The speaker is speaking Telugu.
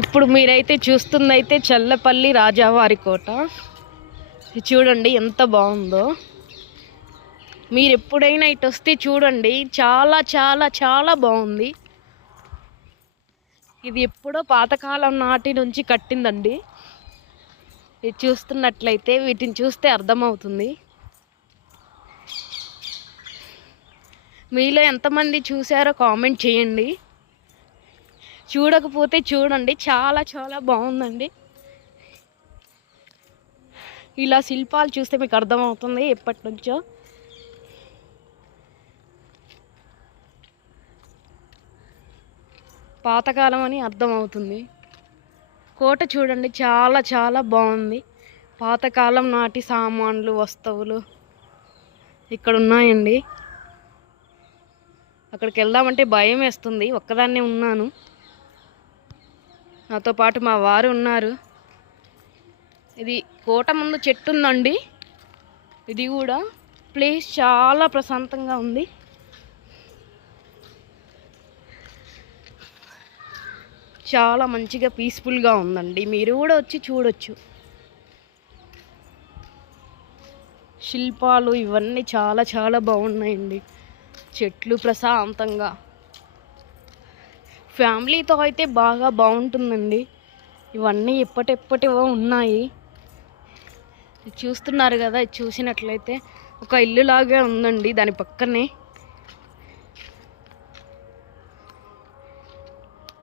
ఇప్పుడు మీరైతే చూస్తుందైతే చల్లపల్లి రాజావారి కోట. చూడండి ఎంత బాగుందో. మీరు ఎప్పుడైనా ఇటు వస్తే చూడండి, చాలా చాలా చాలా బాగుంది. ఇది ఎప్పుడో పాతకాలం నాటి నుంచి కట్టిందండి. ఇది చూస్తున్నట్లయితే వీటిని చూస్తే అర్థమవుతుంది. మీలో ఎంతమంది చూసారో కామెంట్ చేయండి. చూడకపోతే చూడండి, చాలా చాలా బాగుందండి. ఇలా శిల్పాలు చూస్తే మీకు అర్థమవుతుంది ఎప్పటి నుంచో. పాతకాలం అని అర్థమవుతుంది. కోట చూడండి, చాలా చాలా బాగుంది. పాతకాలం నాటి సామాన్లు, వస్తువులు ఇక్కడ ఉన్నాయండి. అక్కడికి వెళ్దామంటే భయం వేస్తుంది, ఒక్కదాన్నే ఉన్నాను. నాతో పాటు మా వారు ఉన్నారు. ఇది కోట ముందు చెట్టు ఉందండి. ఇది కూడా ప్లేస్ చాలా ప్రశాంతంగా ఉంది. చాలా మంచిగా పీస్ఫుల్గా ఉందండి. మీరు కూడా వచ్చి చూడొచ్చు. శిల్పాలు ఇవన్నీ చాలా చాలా బాగున్నాయండి. చెట్లు ప్రశాంతంగా, ఫ్యామిలీతో అయితే బాగా బాగుంటుందండి. ఇవన్నీ ఎప్పటివో ఉన్నాయి. చూస్తున్నారు కదా, చూసినట్లయితే ఒక ఇల్లు లాగే ఉందండి దాని పక్కనే.